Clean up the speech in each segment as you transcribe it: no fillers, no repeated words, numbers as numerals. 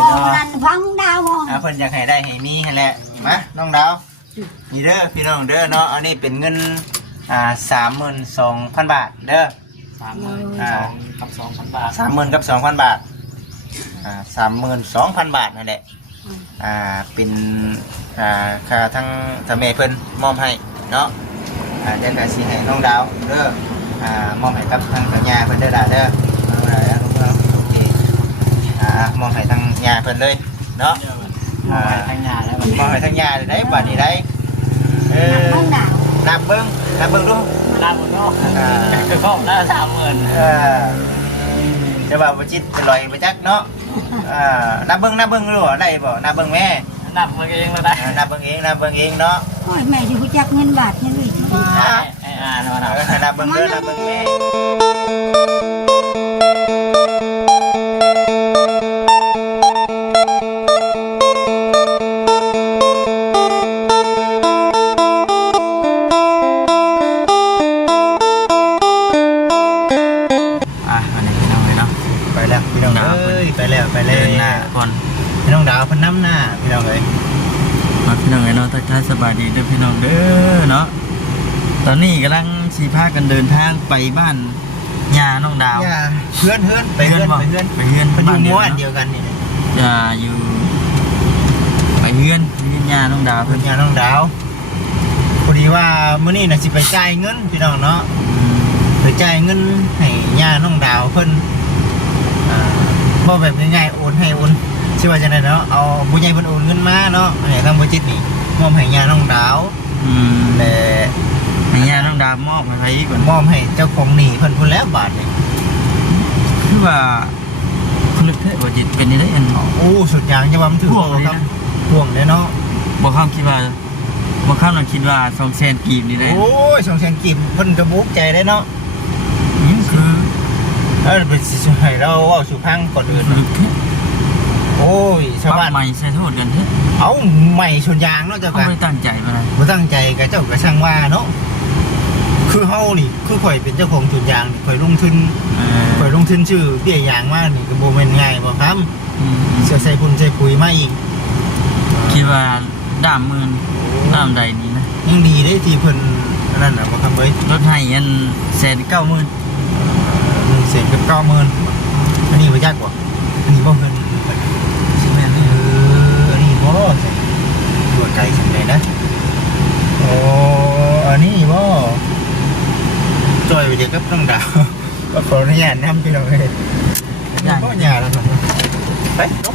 มองนั่นฟังดาวมองเพิ่นอยากให้ได้ให้มีให้แหละมาน้องดาวนี่เด้อพี่น้องเด้อเนาะอันนี้เป็นเงิน32,000 บาทเด้อ30,000 กับ 2,000 บาท30,000 กับ 2,000 บาท32,000 บาทนั่นแหละเป็นค่าทั้งทะเมเพิ่นมอบให้เนาะเดี๋ยวก็สิให้น้องดาวเด้อมอบให้กับทางสัญญาเพิ่นเด้อล่ะเด้อโอเคมอบให้ทางญาเพิ่นเลยเนาะมอบให้ทางญาแล้วมอบให้ทางญาได้บัดนี้ได้นับเบิ่งดู นับหมดเนาะคือครบละ30,000จะว่าบ่จิตจะลอยไปจักเนาะนับเบิ่งรู้ได้บ่นับเบิ่งแม่นับเบิ่งเองแล้วได้นับเบิ่งเองเนาะโอ้ยแม่สิรู้จักเงินบาทเงินเลยเนาะนับเบิ่งเด้อนับเบิ่งแม่ไปแล้วพี่น้องก่อนพี่น้องดาวเพิ่นนำหน้าพี่น้องเอ้ยมาพี่น้องเนาะทักทายสบายดีเด้อพี่น้องเด้อเนาะตอนนี้กำลังสิพากันเดินทางไปบ้านย่าน้องดาวเพื่อนไปเพื่อนบ้านเดียวกันนี่อยู่ไปเพื่อนย่าน้องดาวเพื่อนย่าน้องดาวพอดีว่ามื้อนี้น่ะสิไปจ่ายเงินพี่น้องเนาะไปจ่ายเงินให้ย่าน้องดาวเพิ่นบ่แบบง่ายๆโอนให้โอนสิว่าจังได๋เนาะเอาผู้ใหญ่เพิ่นโอนเงินมาเนาะให้ทางบ่จิตนี่มอบให้ย่าน้องดาวแต่ให้ย่าน้องดาวมอบให้ใครอีกก่อนมอบให้เจ้าของหนี้เพิ่นพุ่นแล้วบาทนี่คือว่าคุณนึกบ่จิตเป็นนี่ได้อันสุดยางจะว่ามันถือครับห่วงเด้เนาะบ่คำคิดว่าบ่คำนั้นคิดว่า200,000กีบนี่ได้200,000กีบเพิ่นก็บุกใจได้เนาะคือเป็นสิให้เราเว้าสู่พังก่อนอื่นชาวบ้านใหม่ใส่โทษกันเถอะเอาใหม่ชนยางเนาะเจ้าค่ะไม่ตั้งใจมาเลยบ่ตั้งใจกับเจ้าก็ช่างว่าเนาะคือเฮานี่คือข่อยเป็นเจ้าของชนยางข่อยลงทุนชื่อเบี้ยยางมานี่ก็บ่แม่นง่ายบ่ครับเสียใส่ใส่ปุ๋ยมาอีกคิดว่าด้ามมือด้ามใดนี้นะยังดีได้ที่เพิ่นนั่นน่ะบ่ครับเอ้ยรถให้อัน190,000เสร็จกับ90,000อันนี้บ่ยากกว่าอันนี้บ่เงินใช่ไหมอันนี้บ่ตัวไกลจังเลยนะอันนี้บ่จอยไปเจอกับน้องดาวก็ขออนุญาตนำพี่น้องเอ้ยบ่ยากแล้วครับไปลง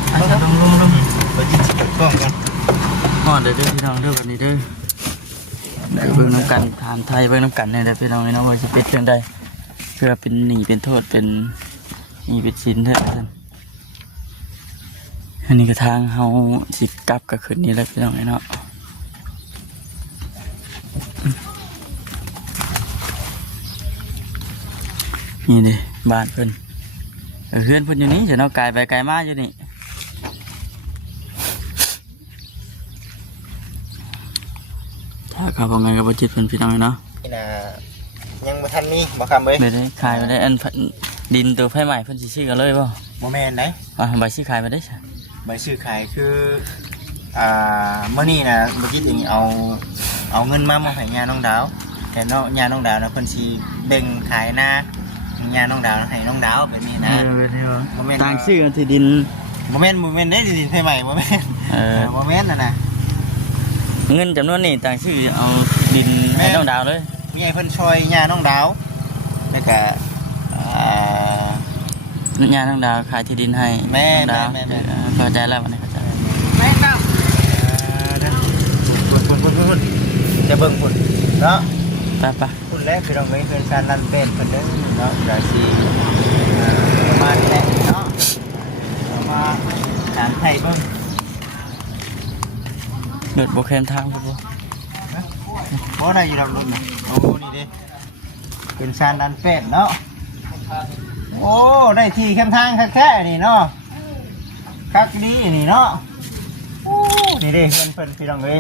ไปจิตกล้องกันเด้อพี่น้องเด้อวันนี้เด้อเบิ่งน้ำกันถามไทยเบิ่งน้ำกันเนี่ยเด้อพี่น้องว่าสิเป็นจังได๋เพื่อเป็นหนี้เป็นโทษเป็นหนี้เป็นสินเถอะอันนี้ก็ทางเฮาสิกลับกับคืนนี้แล้วพี่น้องเนาะนี่ดิบ้านเพิ่นเพื่อนเพิ่นอยู่นี่จะเนาะไกลไปไกลมาอยู่นี่ถ้าเขาบอกไงกับบัจิตเพิ่นพี่น้องเนาะยังบ่ทันมีบ่คำเว้ยไม่ได้ขายไปได้อันดินตัวไฟใหม่เพิ่นสิซื้อกันเลยบ่แม่นไหนใบซื้อขายไปได้ใช่ใบซื้อขายคือเมื่อนี้นะเมื่อกี้ถึงเอาเงินมามอบให้ญาน้องดาวแต่ญาน้องดาวนะเพิ่นสิแบ่งขายหน้าญาน้องดาวให้น้องดาวแบบนี้นะต่างซื้อกันที่ดินบ่แม่นได้ดินไฟใหม่บ่แม่นบ่แม่นน่ะเงินจำนวนนี้ต่างซื้อเอาดินให้น้องดาวเลยมีไอ้เพิ่นช่วยญาน้องดาวแล้วก็ญาน้องดาวขายที่ดินให้แม่เข้าใจแล้ววันนี้เข้าใจแม่ครับพุ่นจะเบิ่งพุ่นเนาะไปพุ่นแล้วพี่น้องเอ้ยเพิ่นการลั่นเป็นเพิ่นเด้อเนาะก็สิประมาณนี้แหละเนาะเอามาถามไทยเบิ่งเกิดบ่แคมทางบ่ได้อยู่ดอกรถน่ะนี่เด้เป็นชานดันเป็ดเนาะได้ที่แคมทางแค่นี่เนาะคักดีนี่เนาะนี่เด้เพิ่นพี่น้องเอ้ย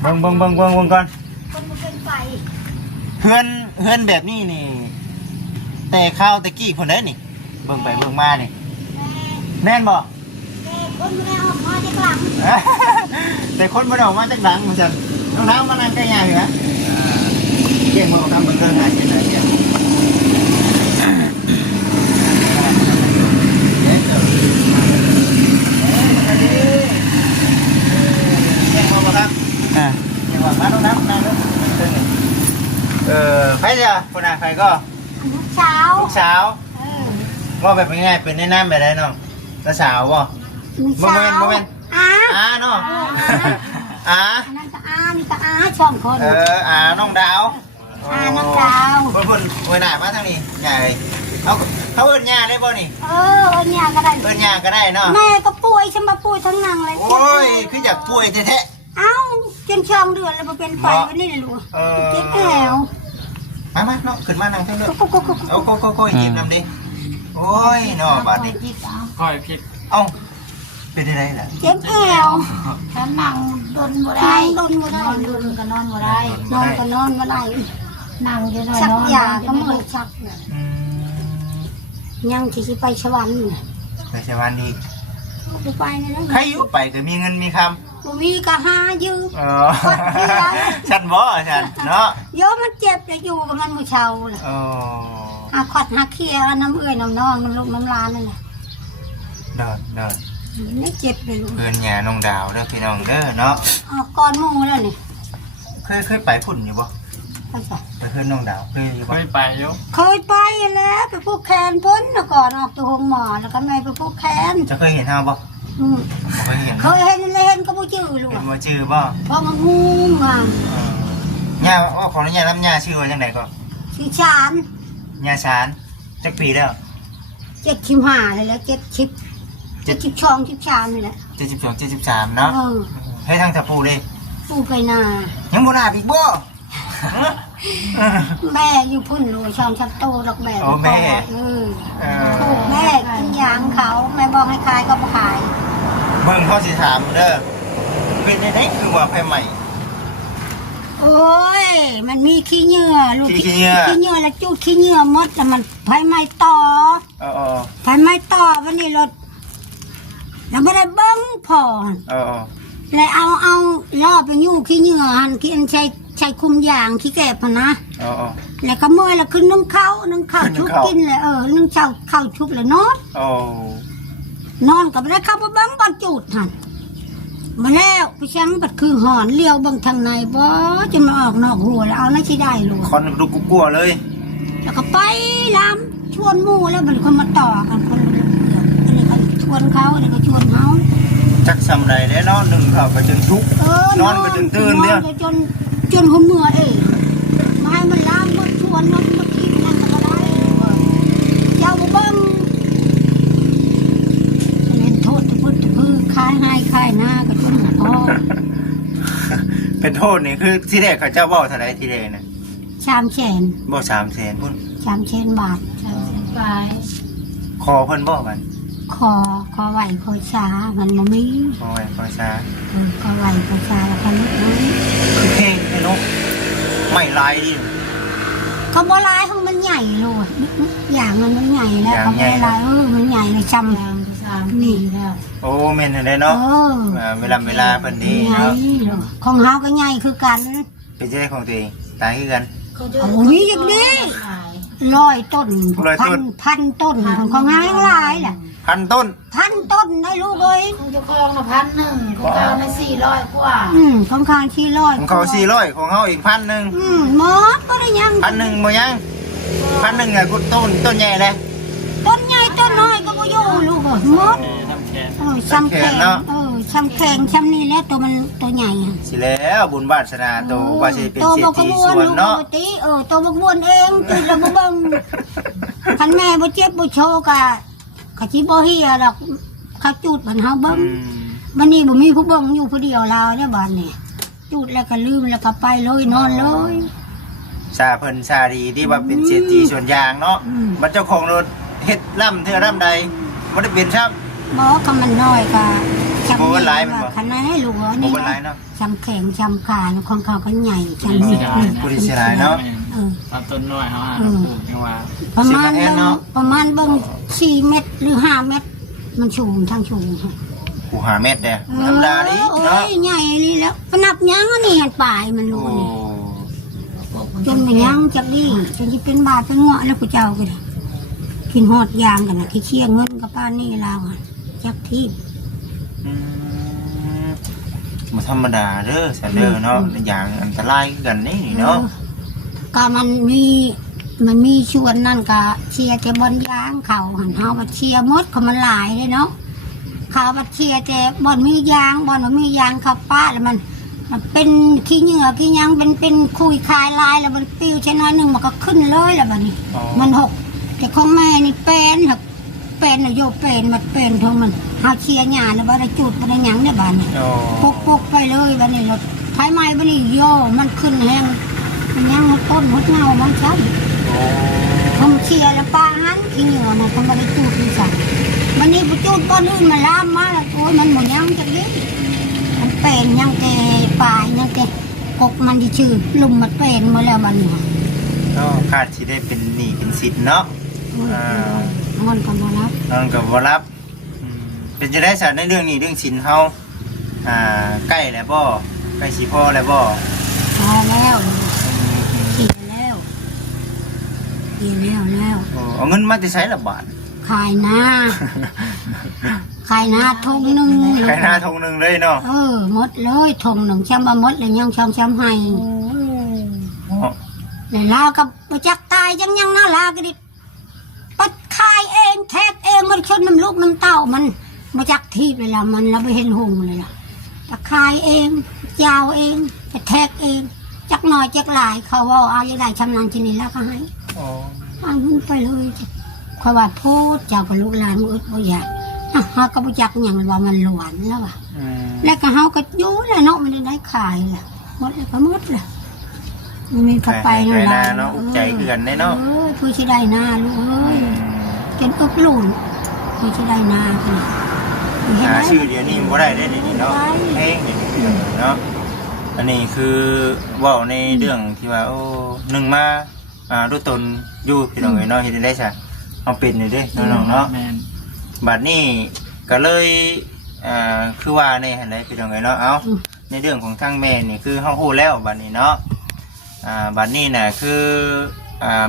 เบิ่งก่อนเฮือนแบบนี้นี่แต่ข้าวตะกี้เพิ่นได้นี่เบิ่งไปเบิ่งมานี่ แน่นบ่ คนไม่ได้ออกมาจากหลัง แต่คนบ่ได้ออกมาจากหลังเหมือนกันน้องน้ำมานั่งใกล้ยายอยู่นะเก่งบ่ทำบันเทิงหาที่ไหนเนี่ยเก่งบ่ครับเก่งบ่มาน้องน้ำนั่งเลยใครจะคนไหนใครก็ ลูกสาว ลูกสาวว่าแบบง่ายๆเป็นแนะนำแบบไรน้องลูกสาวบ่ ลูก โม สาว เมนต์อาเนาะอา อันนั้นก็อานี่ก็อาช่องคน อาน้องดาว อาน้องดาว เพิ่นเวหน้ามาทางนี้ใหญ่เอาเขาเอิ้นย่าได้บ่นี่ เนี่ยก็ได้ เอิ้นย่าก็ได้เนาะ แม่ก็ป่วยฉันมาป่วยทั้งนังเลย โอ้ยคืออยากป่วยแท้ เอ้าจนช่องเดือนแล้วมาเป็นไฟวันนี้เลยลูกเจ็บแก้ว ๆมาเนาะขึ้นมานั่งเท่านั้น ก็ เอาโก้จิบน้ำดิโอ้ยเนาะบาดนี้ ก้อยคิด เอ้าเป็นอะไรล่ะ เจ็บแก้ว ถ้านั่งดนบ่ได้ โดนบ่ได้ นอนดนก็นอนบ่ได้ นอนก็นอนบ่ได้ นั่งอยู่หน่อย ชัก นอน ยาก็เมื่อยชัก อืม ยังที่สิไปสวรรค์ ไปสวรรค์อีก กูไปนี่นะ ใครอยู่ไปก็มีเงินมีคำ บ่มีก็หายืม ฉันบ่ฉันเนาะ โยมมันเจ็บจะอยู่กับมันมื้อเช้าน่ะ โอ้ หาขอดหาเคลียร์น้ำเอื้อยน้ำน้องน้ำลูกน้ำลานนั่นแหละ เดิน นี่เจ็บเลยลูก เพื่อนหยาน้องดาวเด้อพี่น้องเด้อเนาะ ออกก่อนหมู่แล้วนี่ เคยไปพุ่นอยู่บ่ ไปจ้ะ ไปเพื่อนน้องดาวเคยอยู่บ่ ไม่ไปยก เคยไปแล้วไปผูกแขนพ้นนะก่อนออกตัวหงหมอแล้วก็แม่ไปผูกแขน จะเคยเห็นเฮาบ่ อืม บ่เคยเห็น เคยเห็นเลยเห็นก็บ่จื้อลูก เป็นบ่ชื่อบ่ เพราะมันงูมา หญ้าว่าขออนุญาตรับหญ้าชื่อว่าจังไดก็ ชื่อชาน หญ้าชานจักปีแล้ว 75เลยแล้ว70ช่อง10ชามนี่แหละ 72 73เนาะให้ทางตะปูเลย ปูไปนา ยังบ่ลาบอีกบ่ แม่อยู่พุ่นลูกช่องชักโตดอกแม่ โอ้แม่ ถูกแม่กินยางเขาแม่บอกให้ขายก็บ่ขาย เบิ่งเขาสิถามเด้อเป็นได้คือว่าไผใหม่ โอ้ยมันมีขี้เหงื่อลูก ขี้เหงื่อ ขี้เหงื่อแล้วจูดขี้เหงื่อหมดแล้วมันไฟไหม้ต่อ เออ ไฟไหม้ต่อวันนี้รถแล้วไม่ได้เบิ้งพอ เออ เลยเอาล่อไปยู่ขี้เหงื่อหันขี้อันใช้คุมยางขี้แก็บหั้นนะ เออ แล้วก็เมื่อยแล้วขึ้นนึ่งข้าวชุบกินเลยนึ่งข้าวชุบเลยนอน โอ้ นอนกับได้เข้าไปเบิ้งบอลจูดหันมาแล้วไปช่างบัดคือหอนเลี้ยวเบิ้งทางในบ่จะมาออกนอกหัวแล้วเอาน่าใช้ได้ลูก คนดูกลัวเลย แล้วก็ไปลำชวนหมู่แล้วมันคนมาต่อกันคนละเรื่องอันนี้ก็ชวนเขาอันนี้ก็ชวนเขา จักสำไรได้เนาะหนึ่งเขาไปจนทุกนอนไปจนตื่นเด้อ จนหัวเมื่อเองมาให้มันล้างมันชวนมันคิดนั่นก็ได้เจ้าบ่เบิ้งเล่นโทษตะพื้นตะพื้นคายให้คายหน้าก็จนหัวพ่อ เป็นโทษนี่คือที่แรกเขาเจ้าบอกเท่าไรที่แรกนะ ชามแชน บอก300,000พุ่น ชามแชนบาท ไป คอเพิ่นบอกมัน คอไหวคอช้ามันบ่มี คอไว้คอช้า คอไหวคอช้าแล้วก็ลุกน้อย คือเพลงไอ้นกไม่ลายดิ เขาบ่ลายของมันใหญ่โลดอย่างมันใหญ่แล้วเขาบ่ลายมันใหญ่เลยจำ ทางที่3ปีแล้ว โอ้แม่นได้เนาะเวลาเพิ่นดี ใหญ่ เนาะ ของเฮาก็ใหญ่คือกัน เป็นใจของตัวเองตายคือกัน เขาจะ โอ้ยอย่างนี้100 ต้นพันต้นของเฮาหลายแหละ 1,000 ต้น พันต้นได้ลูกเอ้ย เขาจะคลองละ1,000เขาเอาใน400กว่า ของข้างที่100 ของเขา400ของเฮาอีก1,000 หมดก็ได้ยัง 1,000บ่ยัง1,000อ่ะกูต้นใหญ่เลย ต้นใหญ่ต้นน้อยก็บ่อยู่ลูกเอ้ยหมด ทำแขน ช้ำแข็งช้ำนี่แหละตัวมันตัวใหญ่ สิแล้วบุญวาสนาโตว่าสิเป็นเศรษฐีสวนเนาะ ตัวบกวนเองตื่นแล้วบ่เบิ่งคันแม่บ่เจ็บบ่โชว์กะสิบ่เฮียดอกเขาจูดมันเฮาเบิ่งวันนี้บ่มีผู้เบิ่งอยู่ผู้เดียวลาวเนี่ยบ้านนี่จูดแล้วก็ลืมแล้วก็ไปเลยนอนเลย ซาเพิ่นซาดีที่ว่าเป็นเศรษฐีสวนยางเนาะบัดเจ้าของรถเฮ็ดล่ำเทื่อล่ำใดบ่ได้เป็นครับ บ่คำมันน้อยก็ช้ำ บ่ว่าหลายมันบ่ คันนั้นให้ลูก บ่ นี่ เป็นไรเนาะ ช้ำแข็งช้ำขาของเขาก็ใหญ่ช้ำ เสียดาย ผู้ที่เสียดายเนาะ ตอนต้นน้อยเขาหาปลูกยังว่า ประมาณ สิบกว่าแทนเนาะ 4 เม็ดหรือ5 เม็ด มันสูงทางสูง กูหาเม็ดเด้ธรรมดาดิ โอ้ เนาะ ยใหญ่นี่แล้วก็นับยังอันนี่หันปลายมันรู้ โอ้ นี่จนมันยังจักดีจนจะเป็นบาดเป็นเงาะแล้วกูเจ้าก็ได้กินฮอดยางกันนะที่เชี่ยเงินกับป้านนี่ลาวอะจักที่ บ่ธรรมดาเด้อสันเด้อเนาะอย่างอันตรายคือกันนี่เนาะ ก็มันมีชวนนั่นก็เชียร์แต่บอลยางเขาหันเฮาบัดเชียร์หมดเขามันหลายเลยเนาะเขาบัดเชียร์แต่บอลมียางบอลมันมียางเขาป้าแล้วมันเป็นขี้เหงื่อขี้ยังเป็นคุยคายลายแล้วมันปิ้วใช่น้อยหนึ่งมันก็ขึ้นเลยแล้วบัดนี้ มันหกแต่ของแม่นี่เป็นครับเป็นน่ะโยเป็นมันเป็นทงมันเฮาเชียร์หญ้าแล้วบ่ได้จุดบ่ได้หยังเนี่ยบัดนี้ ปุกไปเลยบัดนี้รถไฟไหม้บัดนี้โยมันขึ้นแห้งมันยังมันต้นหดเงามันชัดทำเชียร์แล้วป้าหันขี้เหงื่อน่ะทำบ่ได้จุดนี่สั่งวันนี้ผู้จุดก้อนอื่นมาลามมาแล้วโอ้ยมันหมดยังจังนี้มันเป็นยังแต่ปลายยังแต่กกมันที่ชื่อลุมมันเป็นมาแล้วบัดนี้ ก็คาดสิได้เป็นหนี้เป็นสินเนาะ มันก็บ่รับ นอนกับบ่รับเป็นจะได้สารในเรื่องนี้เรื่องสินเฮาใกล้แล้วบ่ใกล้สิพ่อแล้วบ่ พอแล้วเสียแล้วแล้ว เอาเงินมาจะใช้ละบาท ขายหน้าทงหนึ่ง ขายหน้าทงหนึ่งเลยเนาะ หมดเลยทงหนึ่งช้ำมาหมดเลยยังช้ำให้แล้วลากับประจักตายยังน่าลาก็ดิปัดขายเองแทกเองมันชนน้ำลูกน้ำเต้ามันมาจักทีบเลยล่ะมันเราไปเห็นหงเลยล่ะจะขายเองยาวเองจะแทกเองจักหน่อยจักหลายเขาว่าเอาอย่างไรชำนาญชนิดแล้วก็ให้เอาเงินไปเลยเขาว่าพูดเจ้ากับลูกหลานมือบ่อยากเฮาก็บ่จักอย่างว่ามันหลวนแล้วว่ะแล้วก็เฮาก็อยู่แล้วเนาะมันได้ขายแหละหมดแล้วก็หมดแหละมันมีเข้าไปนั่นล่ะเนาะ ใจเกือนได้เนาะผู้สิได้หน้าลูกเอ้ยจนอึกหลุนผู้สิได้หน้ากันชื่อเดี๋ยวนี้บ่ได้ได้เนาะเพลงเนาะอันนี้คือเว้าในเรื่องที่ว่าโอ้นึงมาดูตนอยู่พี่น้องเอ้ยเนาะเฮ็ดได้ซะเอาเป็นอยู่เด้น้องๆเนาะบัดนี้ก็เลยคือว่านี่หั่นแหละพี่น้องเอ้ยเนาะเอาในเรื่องของทางแม่นี่คือเฮาฮู้แล้วบัดนี้เนาะบัดนี้น่ะคือ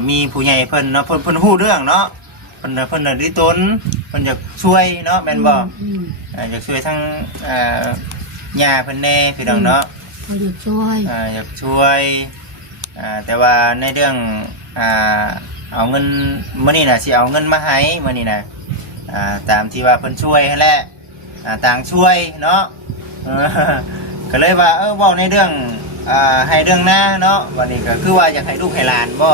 มีผู้ใหญ่เพิ่นเนาะเพิ่นฮู้เรื่องเนาะเพิ่นน่ะดิตนเพิ่นอยากช่วยเนาะแม่นบ่อยากช่วยทั้งย่าเพิ่นแน่พี่น้องเนาะอยากช่วยอยากช่วยแต่ว่าในเรื่องเอาเงินมื้อนี้น่ะสิเอาเงินมาให้มื้อนี้น่ะตามที่ว่าเพิ่นช่วยนั่นแหละต่างช่วยเนาะก็เลยว่าเว้าในเรื่องให้เรื่องหน้าเนาะวันนี้ก็คือว่าอยากให้ลูกให้หลานบ่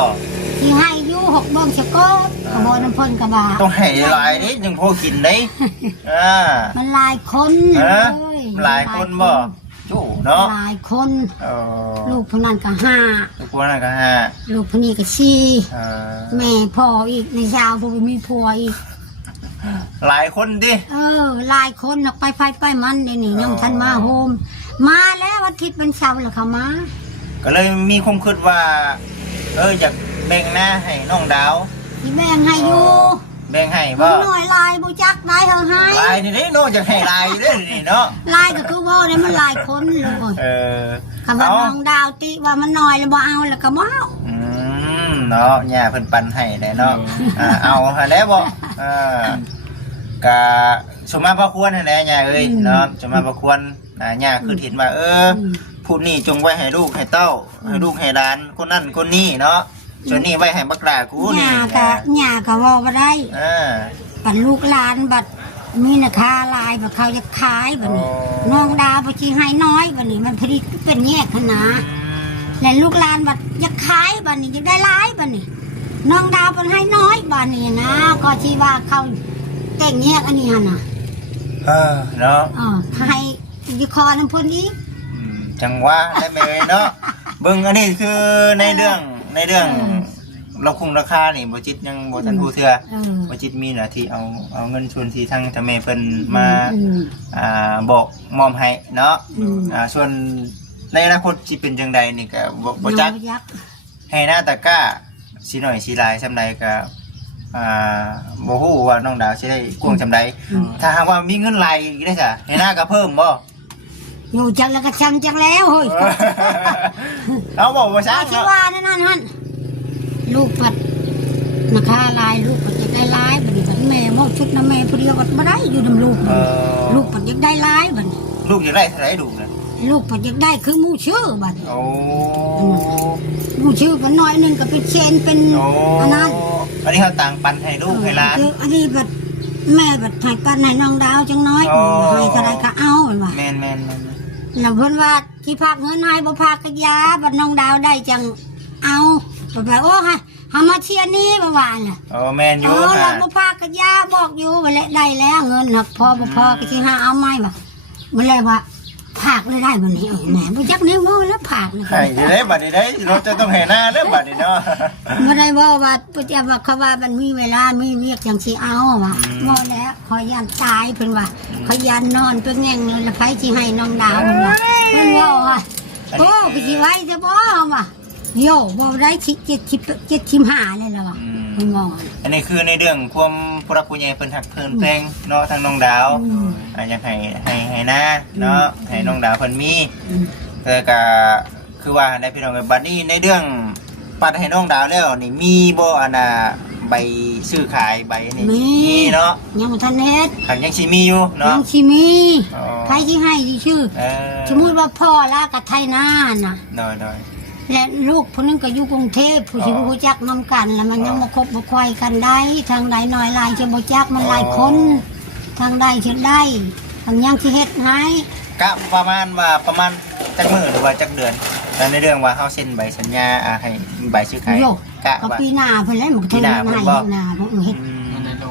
ที่ให้อยู่6 โมงสะกดขบน้ำพ่นกระบาต้องให้หลายนิดยังพอกินได้มันหลายคนหลายคนบ่โจ้เนาะหลายคนลูกพนันก็5ลูกพนันก็5ลูกพนี้ก็4แม่พ่ออีกในชาวบ่มีผัวอีกหลายคนดิหลายคนออกไปมันนี่ยังทันมาโฮมมาแล้วอาทิตย์เป็นเสาร์แล้วเขามาก็เลยมีความคิดว่าอยากแบ่งหน้าให้น้องดาวที่แบ่งให้อยู่แบ่งให้บ่หน่อยลายบ่จักได้เฮาให้ลายนี่เนาะอยากให้ลายอยู่เด้นี่เนาะลายก็คือว่าเนี่ยมันหลายคนเลยคำว่าน้องดาวติว่ามันน้อยแล้วบ่เอาแล้วก็บ่เอาเนาะย่าเพิ่นปันให้แหละเนาะเอาหาแล้วบ่ก็สมมาพระควรนั่นแหละย่าเอ้ยเนาะสมมาพระควรย่าคือเห็นว่าผู้นี้จงไว้ให้ลูกให้เต้าให้ลูกให้หลานคนนั้นคนนี้เนาะส่วนนี้ไว้ให้บักหลากูนี่ย่าก็ว่าบ่ได้ปันลูกหลานบัดมีราคาลายบัดเขาจะขายบัดนี้น้องดาวบ่สิให้น้อยบัดนี้มันพอดีเป็นแยกขนาดและลูกหลานบัดจะขายบัดนี้จะได้หลายบัดนี้น้องดาวเพิ่นให้น้อยบัดนี้นะก็สิว่าเขาแต่งแยกอันนี้หั่นน่ะเนาะให้อยู่คอน้ำเพิ่นอีกจังว่าได้ไหมเนาะเบิ่งอันนี้คือในเรื่องเราคงราคานี่บ่จิตยังบ่ทันฮู้เทื่อบ่จิตมีหน้าที่เอาเงินส่วนที่ทางทำแม่เพิ่นมาบอกมอมให้เนาะส่วนในอนาคตสิเป็นจังใดนี่ก็บ่จักให้หน้าตะกร้าสิหน่อยสิหลายซำใดก็ บ่ฮู้ว่าน้องดาวสิได้กวงจำใดถ้าหากว่ามีเงินไหลอีกได้ซะให้หน้าก็เพิ่มบ่ อยู่จังแล้วก็ชังจังแล้วเฮ้ย เอาบอกว่าซ่า คิดว่านั่นนั่นลูกปัดราคาลายลูกปัดจะได้ลายบัดนี้บัดแม่มอบชุดน้ำแม่ผู้เดียวก็บ่ได้อยู่นํลูกลูกปัดจะได้ลายบัด ลูกอยากได้เท่าไหร่ลูกน่ะ ลูกปัดจะได้คือหมู่ชื่อบัด โอ้ หมู่ชื่อก็น้อยนึงก็เป็นเชนเป็นอันนั้น อันนี้เขาต่างปันให้ลูกให้หลาน อันนี้บัดแม่บัดให้ปันให้น้องดาวจังน้อยให้เท่าไรก็เอาว่า แม่น แล้วเพิ่นว่าที่พักเงินให้บ่พักก็ยาบัดน้องดาวได้จังเอาแบบโอ้ฮะหามาเชียร์นี่บ่ว่าน่ะ โอ้แม่นอยู่ เรา ค่ะ บ่พักก็ยาบอกอยู่ว่าแล้วได้แล้วเงินหักพอบ่พอก็สิหาเอาใหม่บ่บ่แล้วว่าพักเลยได้บ่นี้แหมบ่จักนี่ว่าแล้วพักเลย ให้ได้บัดนี้ได้รถจะต้องให้หน้าเด้อบัดนี้เนาะ บ่ได้ว่าบ่จะว่าเขาว่ามันมีเวลามีเวียกจังสิเอาว่าบ่แล้วขอยันตายเพิ่นว่าขอยันนอนเพิ่นแง่งเลยแล้วไผสิให้น้องดาวเพิ่นว่าเพิ่นว่าว่าโอ้ก็สิไว้ซะบ่ว่าโยบ่ได้75เลยล่ะว่าเพิ่นว่า อันนี้คือในเรื่องความผู้รักผู้ใหญ่เพิ่นฮักเพิ่นแพงเนาะทางน้องดาวอยากให้หน้าเนาะให้น้องดาวเพิ่นมีแต่ก็คือว่าในพี่น้องบัดนี้ในเรื่องปัดให้น้องดาวแล้วนี่มีบ่อันน่ะใบซื้อขายใบนี่มีเนาะ ยังบ่ทันเฮ็ด หักยังสิมีอยู่เนาะ ยังสิมีใครสิให้สิชื่อสมมุติว่าพ่อลากับไทยนาน่ะ น้อย และลูกคนนึงก็อยู่กรุงเทพผู้สิรู้จักนำกันแล้วมันยังบ่คบบ่ค่อยกันได้ทางใดน้อยหลายจะบ่จักมันหลายคนทางใดสิได้ทางยังสิเฮ็ดให้ กะประมาณจักมื้อหรือว่าจักเดือนแต่ในเรื่องว่าเฮาเซ็นใบสัญญาให้ใบซื้อขาย โย กะ ก็ ว่า ปีหน้าเพิ่นแล้วมันเทิงให้หน้าบ่เฮ็ด อืม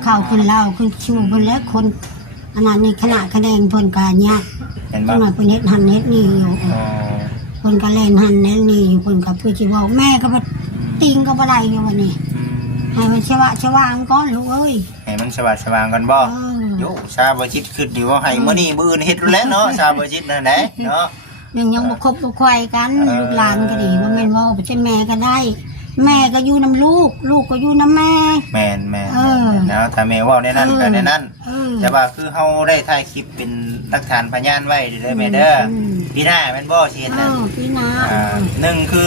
เข้าขึ้นแล้วขึ้นชูเพิ่นแล้วคนอันนั้นนี่คณะคะแนนเพิ่นก็ยาก เห็น จั บ่ งหน่อยเพิ่นเฮ็ดหันเฮ็ดนี่อยู่ อ๋อ เพิ่นก็เล่นหันเล่นนี่อยู่เพิ่นก็เพื่อสิบอกแม่ก็บ่ติงก็บ่ได้อยู่วันนี้ อืม ให้มันชวางก่อนลูกเอ้ย ให้มันสว่างกันบ่ เออ โยชาบ่จิตคิดอยู่ว่าให้มื้อนี้มื้ออื่นเฮ็ดแล้วเนาะชาบ่จิตนั่นแหละเนาะ ยังบ่คบบ่ค่อยกันลูกหลานก็ดีบ่แม่นว่าบ่ใช่แม่ก็ได้ แม่ก็อยู่นํลูกลูกก็อยู่นํแม่ แม่น เออ เนาะถ้าแม่เว้าในนั้นก็ในนั้น เออ แต่ว่าคือเฮาได้ถ่ายคลิปเป็นหลักฐานพยานไว้เด้อแม่เด้อปีหน้าแม่นบ่สิเฮ็ด เอ นั่น อพี่นา หนึ่งคือ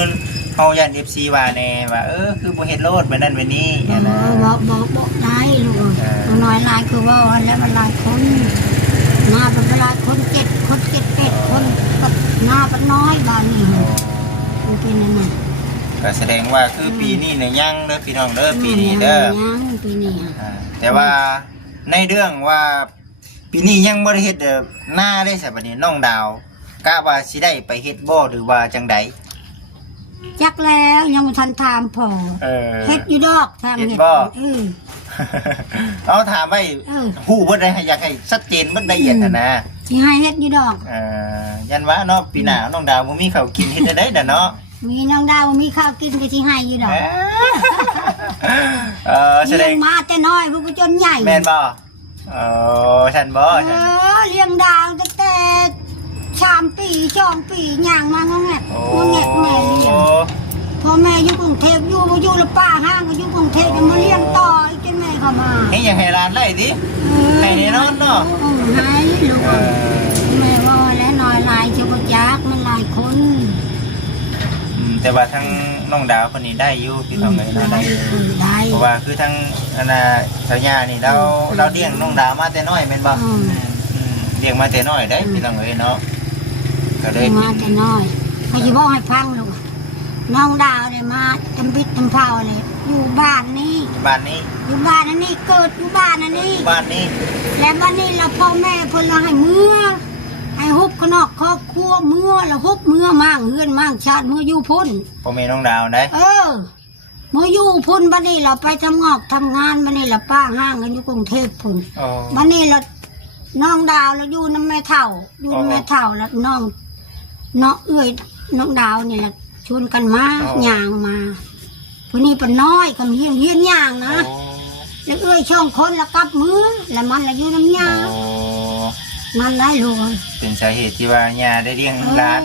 เฮายัน FC ว่าแน่ว่าคือบ่เฮ็ดโลดไปนั่นไปนี้ เอ นะ อบอกได้ลูกน้อยหลายคือว่าแล้วมันหลายคนหน้าเป็นหลายคน7คน7 8คนก็หน้าเป็นน้อยบ้านนี้มันเป็นนั่นน่ะ ก็แสดงว่าคือปีนี้เนี่ยยังเด้อพี่น้องเด้อปีนี้เด้อ ยังปีนี้ แต่ว่าในเรื่องว่าปีนี้ยังบ่ได้เฮ็ดหน้าได้ซะบัดนี้น้องดาวกะว่าสิได้ไปเฮ็ดบ่หรือว่าจังใด จักแล้วยังบ่ทันถามพ่อเฮ็ดอยู่ดอกทางเฮ็ดเอาถามไว้ฮู้เบิดได้อยากให้ชัดเจนเบิดละเอียดนะ สิให้เฮ็ดอยู่ดอก ยันว่าเนาะปีหน้าน้องดาวบ่มีข้าวกินเฮ็ดได้น่ะเนาะ มีน้องดาวมีข้าวกินก็สิให้อยู่ดอก แสด เลี้ย ง งมาแต่น้อยพวกจนใหญ่ แม่นบ่ฉันบ่ฉัน เลี้ยงดาวตั้งแต่3 ปี2 ปีย่างมางงแงกแม่เลี้ยงพอแม่อยู่กรุงเทพอยู่บ่อยู่ละป้าห้างก็อยู่กรุงเทพจะมาเลี้ยงต่ออีกจนแม่เข้ามา นี่อยากให้ร้านได้ดิให้แน่นอนเนาะ ให้ลูกแม่ว่าแล้วน้อยหลายจะบ่จักมันหลายคน แต่ว่าทั้งน้องดาวคนนี้ได้อยู่พี่น้องเลยนะได้ ได้ เพราะว่าคือทั้งสัญญานี่เราเลี้ยงน้องดาวมาแต่น้อยเป็นบ่เลี้ยงมาแต่น้อยได้พี่น้องเลยเนาะก็เลย มาแต่น้อยเขาจะบอกให้ฟังลูกน้องดาวเนี่ยมาจำบิดจำเผาเลยอยู่บ้านนี้ บ้านนี้ อยู่บ้านอันนี้เกิดอยู่บ้านอันนี้ บ้านนี้ แล้วบ้านนี้เราพ่อแม่เพิ่นเราให้เมื่อให้ฮุบขนอกครอบครัวเมื่อแล้วฮุบเมื่อมั่งเฮือนมั่งชาติเมื่ออยู่พุ่น พ่อแม่น้องดาวได้ เมื่ออยู่พุ่นบ้านนี้เราไปทำงอกทำงานบ้านนี้เราป้าห้างกันอยู่กรุงเทพพุ่นบ้านนี้เราน้องดาวเราอยู่น้ำแม่เฒ่าอยู่น้ำแม่เฒ่าแล้วน้องเอ้ยน้องดาวนี่แหละชวนกันมาย่างมาพุ่นนี้เป็นน้อยกับเฮียนย่างนะแล้วเอ้ยช่องคนละกับมือแล้วมันละอยู่น้ำยานั่นได้ลูก เป็นสาเหตุที่ว่าย่าได้เลี้ยงหลาน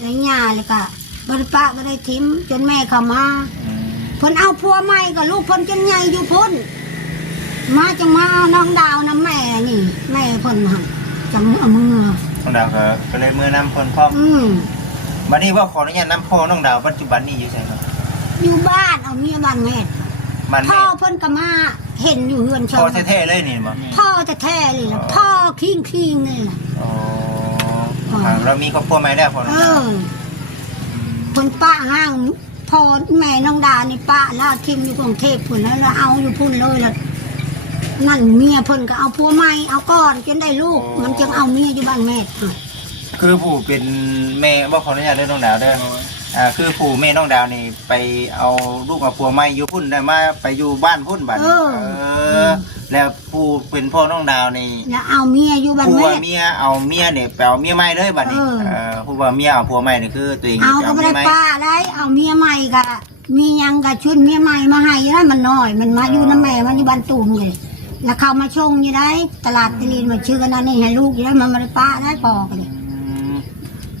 แล้วยาเลยก็บริปะก็ได้ทิมจนแม่เข้ามาเพิ่นเอาพัวใหม่กับลูกเพิ่นจนใหญ่อยู่พุ่น มาจังมาเอาน้องดาวน้ำแม่นี่แม่เพิ่นหั่นจังเอามือ น้องดาวก็เลยมือนำคนพ่อบัดนี้ว่าขออนุญาตนำพ่อน้องดาวปัจจุบันนี้อยู่ไสครับ อยู่บ้านเอาเมียบ้านแม่ มัน พ่อเพิ่นก็มาเห็นอยู่เฮือนช พ่อ ม แท้ๆเลยนี่บ่ พ่อแท้ๆเลยล่ะพ่อคิงนี่ล่ะ อ๋อเรามีครอบครัวใหม่แล้วพ่อน้องดาว คนป้าห้างพอแม่น้องดานี่ป้าลาทิมอยู่กรุงเทพพุ่นแล้วเราเอาอยู่พุ่นเลยล่ะนั่นเมียเพิ่นก็เอาผัวใหม่เอาก่อนจนได้ลูกมันจึงเอาเมียอยู่บ้านแม่ คือผู้เป็นแม่บ่ขออนุญาตเด้อน้องดาวเด้อคือผู้แม่น้องดาวนี่ไปเอาลูกกับผัวใหม่อยู่พุ่นได้มาไปอยู่บ้านพุ่นบัดนี้แล้วผู้เป็นพ่อน้องดาวนี่ แล้วเอาเมียอยู่บ้าน ผู้ แม่ ว่าเมียเอาเมียเนี่ยไปเอาเมียใหม่เลยบัดนี้ผู้ว่าเมียเอาผัวใหม่นี่คือตัวเอง เอาก็ เอา ไม่ เมี ได้ ยใหม่ ป้าได้เอาเมียใหม่ก็มียังก็ชุดเมียใหม่มาให้ได้มันน้อย มันมาอยู่น้าแม่มันอยู่บ้านตูมเลยแล้วเขามาชงอยู่ได้ตลาดตะลีนมาชื่อกันนั่นนี่ให้ลูกอยู่ได้มันไม่ได้ป้าได้พอกันเลย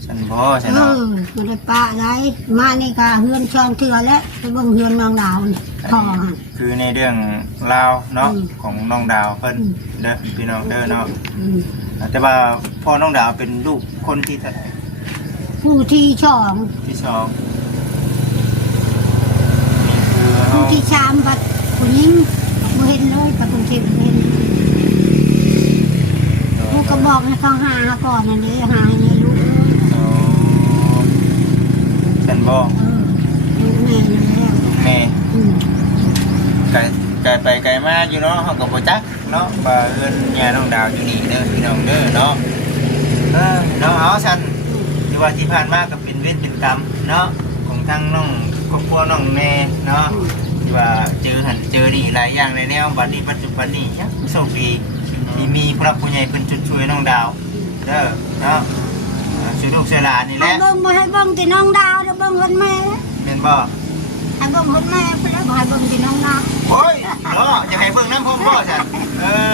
ฉันพ่อฉันเนาะ ไม่ได้ป้าได้มานี่ก็เฮือนช่องเถื่อแล้วไปเบิ่งเฮือนน้องดาวนี่พอ คือในเรื่องราวเนาะของน้องดาวเพิ่นเด้อพี่น้องเด้อเนาะแต่ว่าพ่อน้องดาวเป็นลูกคนที่ ผู้ที่ช่อง ที่สองคือ ผู้ที่ชามบัดผู้หญิงบ่เห็นเลยแต่คนเทพเห็นผู้ก็บอกให้เขาหาก่อนนั่นเลยหาให้ลูก ฉันบ่ ลูกแม่นั่นแล้ว แม่ไกลไปไกลมาอยู่เนาะเฮาก็บ่จักเนาะว่าเอิ้นย่าน้องดาวอยู่นี่เด้อพี่น้องเด้อเนาะเนาะเอาฉันที่ว่าที่ผ่านมาก็เป็นเวรเป็นกรรมเนาะของทางน้องครอบครัวน้องแม่เนาะที่ว่าเจอหันเจอนี่หลายอย่างในแนวบัดนี้ปัจจุบันนี้ยังโชคดีที่มีผู้รับผู้ใหญ่เพิ่นจุดช่วยน้องดาวเด้อเนาะช่วยลูกช่วยหลานนี่แห ให้ ละ เบิ่งบ่ให้เบิ่งที่น้องดาวเด้อเบิ่งคนแม่ แม่นบ่ ให้เบิ่งคนแม่เพิ่นแล้วบ่ให้เบิ่งที่น้องดาว โอ้ยเนาะจะให้เบิ่งน้ำพ่อพ่อฉัน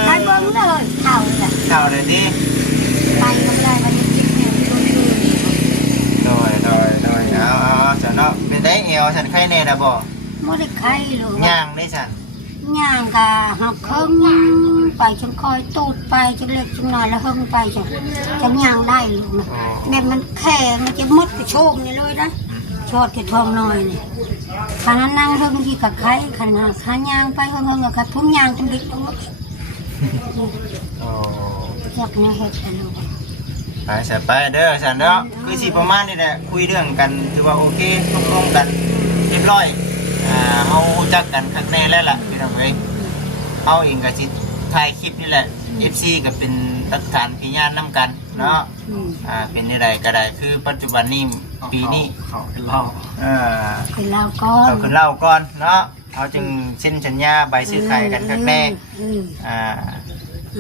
ให้เบิ่งเลยเท่าเลย เท่าเลยดิ ไปก็ไม่ได้วันนี้กินแม่ชวนคืน โดยเอาฉันเนาะเป็นได้เอวฉันไข้แน่นะบ่ บ่ได้ไข้เลย ย่างได้ฉัน ย่างกะหักเครื่องไปจนคอยตูดไปจนเล็กจนน้อยแล้วเฮิ่งไปจนย่างได้ลูกนะแม่มันแข็งมันจะมดกระโชกนี่เลยนะชอดกระทองน้อยนี่ขณะนั่งเฮิ่งที่กับไข่ขณะขาย่างไปเฮิ่งกับทุ่งย่างจนดิบลง โอ้ อยากเนี่ยเฮ็ดกันลูก ไปฉันไปเด้อฉันเนาะคือสิประมาณนี้แหละคุยเรื่องกันถือว่าโอเคตกลงกันเรียบร้อยเฮารู้จักกันคักแน่แล้วล่ะพี่น้องเอ้ยเฮาเองก็สิถ่ายคลิปนี่แหละ FC ก็เป็นหลักฐานพยานนํกันเนาะเป็นนี่ใดก็ได้คือปัจจุบันนี้ปีนี้ เขาเป็นเล่า เป็นเราก่อน เราขึ้นเล่าก่อนเนาะเขาจึงเซ็นสัญญาใบซื้อขายกันครั้งแรก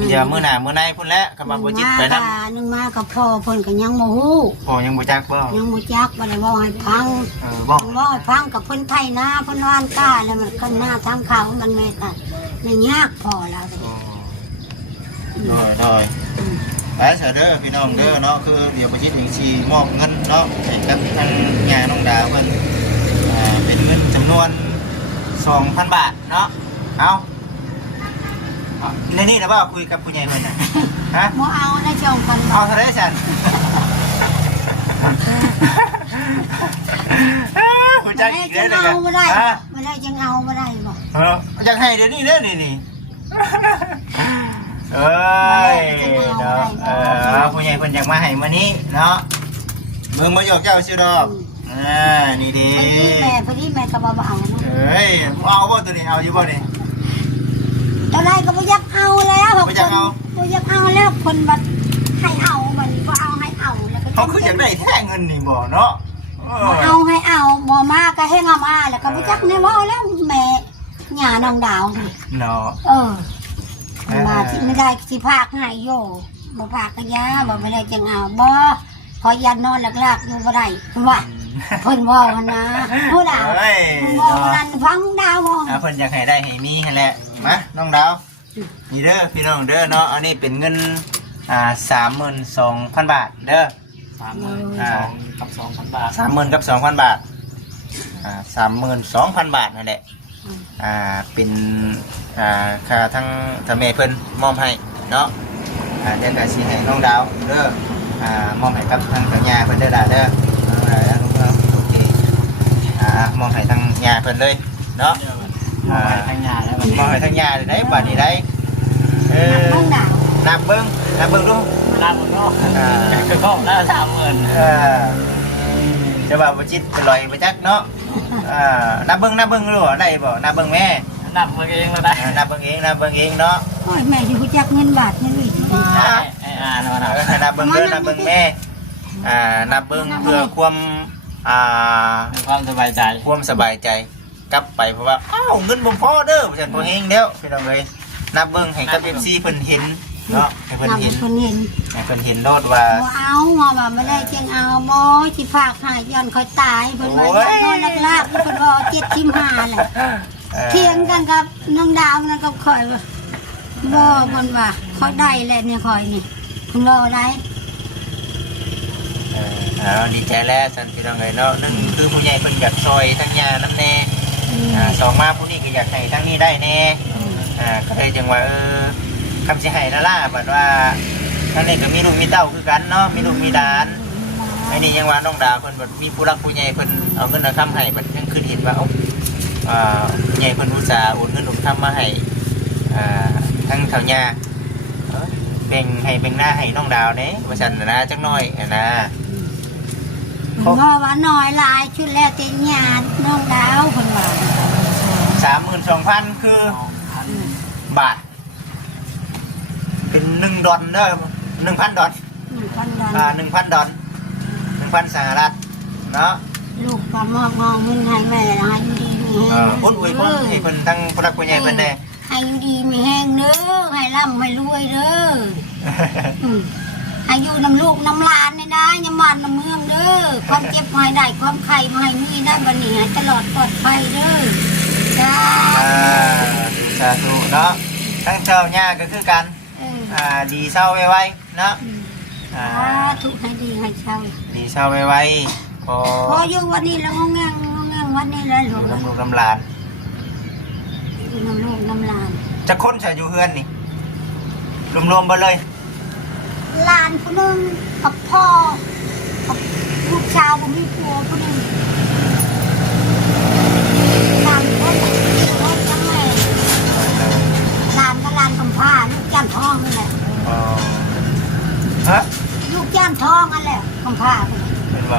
เดี๋ยวมื้อหน้ามื้อในพุ่นแล้วกำลังบ่จิตไปนำ นึงมากับพ่อเพิ่นก็ยังบ่ฮู้ พอยังบ่จักบ่ ยังบ่จักบ่ได้เว้าให้ฟัง บ่ เว้าให้ฟังกับเพิ่นไทยนะเพิ่นว่านกล้าแล้วมันขึ้นหน้าทางเขามันแม่กันมันยากพอแล้ว น้อยไปเถอะเด้อพี่น้องเด้อเนาะคือเดี๋ยวบ่จิตนี่สิมอบเงินเนาะให้กับทางญาน้องดาวเพิ่นเป็นเงินจำนวน 2,000 บาทเนาะเอาในนี่นะบ่คุยกับผู้ใหญ่เพิ่นน่ะฮะ บ่เอาในช่องกัน เอาเท่าไรฉันคุณจักอีก จั แล้ว ง นะ เอาบ่ได้ ฮะ บ่ได้จังเอาบ่ได้บ่ อยากให้เดี๋ยวนี้เด้อนี่เอ้ยเนาะผู้ใหญ่เพิ่นอยากมาให้มื้อนี้เนาะเบิ่งบ่ยอกเจ้าซื่อดอกนี่ดิ พอดีแม่ก็บ่เอา เอ้ยเอาบ่ตัวนี้เอาอยู่บ่นี่ ตอนแรกก็บ่อยากเอาแล้วบ่อยากเอาแล้วคนบัดให้เอาบัดบ่เอาให้เอาแล้วก็ เขาคืออยากได้แท้เงินนี่บ่เนาะ เอาให้เอาบ่มาก็ให้เอามาแล้วก็บ่จักแน่ว่าแล้วแม่ย่าน้องดาว เนาะ มาที่ไม่ได้สิพากให้โยบ่พากก็ยาบ่ไม่ได้จังเอาบ่พอยันนอนหลักๆอยู่บ่ได้ว่าเพิ่นว่าหั่นนะผู้ดาวเพิ่นว่านั่นฟังดาวบ่ เพิ่นอยากให้ได้ให้มีหั่นแหละมาน้องดาวนี่เด้อพี่น้องเด้อเนาะอันนี้เป็นเงิน32,000 บาทเด้อ 32,000 กับ 2,000 บาท 30,000 กับ 2,000 บาท32,000 บาทนั่นแหละ เป็นค่าทั้งทางแม่เพิ่นมอบให้เนาะเดี๋ยวก็สิให้น้องดาวเด้อมอบให้กับทางทางญาเพิ่นเด้อล่ะเด้อโอเคมอบให้ทางญาเพิ่นเลยเนาะ ทางยาแล้ว มอบให้ทางญาได้บัดนี้ได้น้องดาว นับเบิ่งดู ลาบนอกคือก็ได้30,000จะว่าบ่จิตเป็นลอยบ่จักเนาะนับเบิ่งรู้ได้บ่นับเบิ่งแม่ นับเบิ่งเองแล้วได้ นับเบิ่งเองเนาะ โอ้ยแม่สิรู้จักเงินบาทเงินอีก นับเบิ่งเด้อนับเบิ่งแม่นับเบิ่งเพื่อความความสบายใจ กลับไปเพราะว่าเงินบ่พอเด้อฉันบ่เฮงแล้วพี่น้องเอ้ยนับเบิ่งให้กับ FC เพิ่นเห็นเนาะให้เพิ่นเห็น เพิ่นเห็น ให้เพิ่นเห็นโลดว่า บ่เอาว่าไม่ได้เจียงเอาบ่สิฝากหายย้อนค่อยตายเพิ่นว่านอนลากๆเพิ่นว่า75แหละเถียงกันกับน้องดาวนั่นกับข่อยว่าบ่เพิ่นว่าค่อยได้แหละเนี่ยข่อยนี่เพิ่นว่าได้ ดีใจแล้วสันพี่น้องเอ้ยเนาะนั่นคือผู้ใหญ่เพิ่นอยากซอยทั้งญาน้ำแน่สองมาผู้นี้ก็อยากให้ทั้งนี้ได้แน่ก็เลยจังว่าคำสิให้ละล่ะบัดว่าทั้งนี้ก็มีลูกมีเต้าคือกันเนาะมีลูกมีหลานไอ้นี่ยังว่าน้องดาวเพิ่นแบบมีผู้รักผู้ใหญ่เพิ่นเอาเงินเอาคำให้เพิ่นยังคือเห็นว่าผู้ใหญ่เพิ่นอุตส่าห์โอนเงินโอนคำมาให้ทั้งเฒ่าญาแบ่งให้แบ่งหน้าให้น้องดาวเด้ว่าซั่นนะจักหน่อยนะ เพราะว่าน้อยหลายชุดแล้วแต่ญาติน้องดาวเพิ่นว่า 32,000 คือบาทเป็น1 ดอลเด้อ 1,000 ดอล 1,000 ดอล 1,000 สหรัฐเนาะ ลูกก็มอบเงินให้แม่ให้อยู่ดีมีแฮง คนอวยพรให้เพิ่นทั้งผู้รักผู้ใหญ่เพิ่นได้ ให้อยู่ดีมีแฮงเด้อให้ร่ำให้รวยเด้อให้อยู่น้ำลูกน้ำหลานนี่นะอย่ามันน้ำเมืองเด้อความเจ็บหายได้ความไข้มาให้มีได้บัดนี้ให้ตลอดปลอดภัยเด้อจ้า สาธุเนาะทั้งเจ้าย่าก็คือกันดีเศร้าไว้ๆเนาะถูกให้ดีให้เช่า ดีเศร้าไว้ๆพออยู่วันนี้แล้วงงวันนี้แล้วหลวง ลูกน้ำหลาน น้ำลูกน้ำหลาน จะคนใส่อยู่เฮือนนี่รวมๆไปเลย หลานคนนึงกับพ่อกับลูกชาวผมมีผัวคนนึงหลานคนจังเลยหลานก็หลานคำผ้าลูกจ้านทองนั่นแหละ ฮะ ลูกจ้านทองนั่นแหละคำผ้าเป็นบ่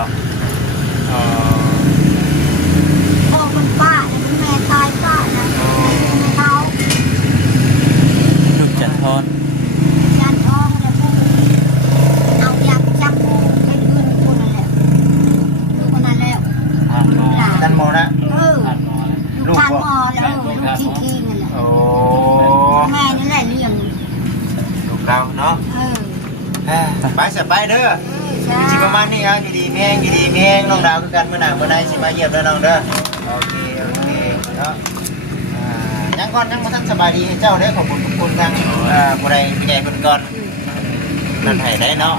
พ่อคนป้าแล้วแม่ตายป้านะไม่เท้า ลูกจันทร์ จ้านทองแล้วพวกเอายาไปจับให้เงินคนนั่นแหละลูกคนนั้นแล้วหลาน ท่านโมนะ ลูกทานหมอแล้วลูกทิ้งนั่นแหละ โอ้ แม่นี่แหละเลี้ยง ลูกเราเนาะไปสบายเด้อสิประมาณนี้อยู่ดีแม่งน้องดาวคือกันเมื่อหน้าเมื่อใดสิมาเยี่ยมเด้อน้องเด้อโอเคเนาะยังก่อนยังบ่ทันสบายดีให้เจ้าเด้อขอบคุณทุกคนทางผู้ใดผู้ใหญ่เพิ่นก่อนนั่นให้ได้เนาะ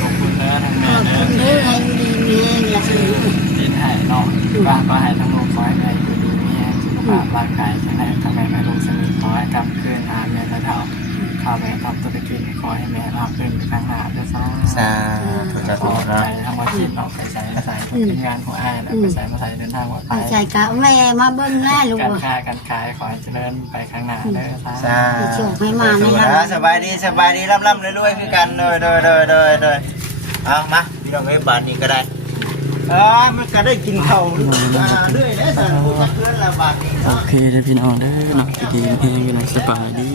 ขอบคุณนะทั้งแม่ ขอบคุณเด้อให้ดีมีเองละ ดินให้เนาะก็ให้ทั้งลูกขอให้แม่อยู่ดีมีสุขภาพร่างกายแข็งแรงทั้งแม่และลูกสนิทขอให้กลับคืนหาแม่และเท่าข้าวแม่ทำธุรกิจขอให้แม่รับขึ้นไปข้างหน้าด้วยซ้ำ สาธุสาธุ ใจทั้งวันที่เราไปใส่มาใส่เป็นงานของอ้ายแล้วไปใส่มาใส่เดินทางปลอดภัย ใจกะแม่มาเบิ้งแม่ลูก การค้าการขายขอให้เจริญไปข้างหน้าเลยซ้ำ สาธุสบายดีร่ำรวยๆคือกันโดยเอามาพี่น้องเอ้ยบาทนี้ก็ได้มันก็ได้กินข้าวเรื่อยๆนะสารพัดเพื่อนละบาทนี้ โอเคเด้อพี่น้องเด้อเนาะดีๆเพลงอยู่ในสบายดี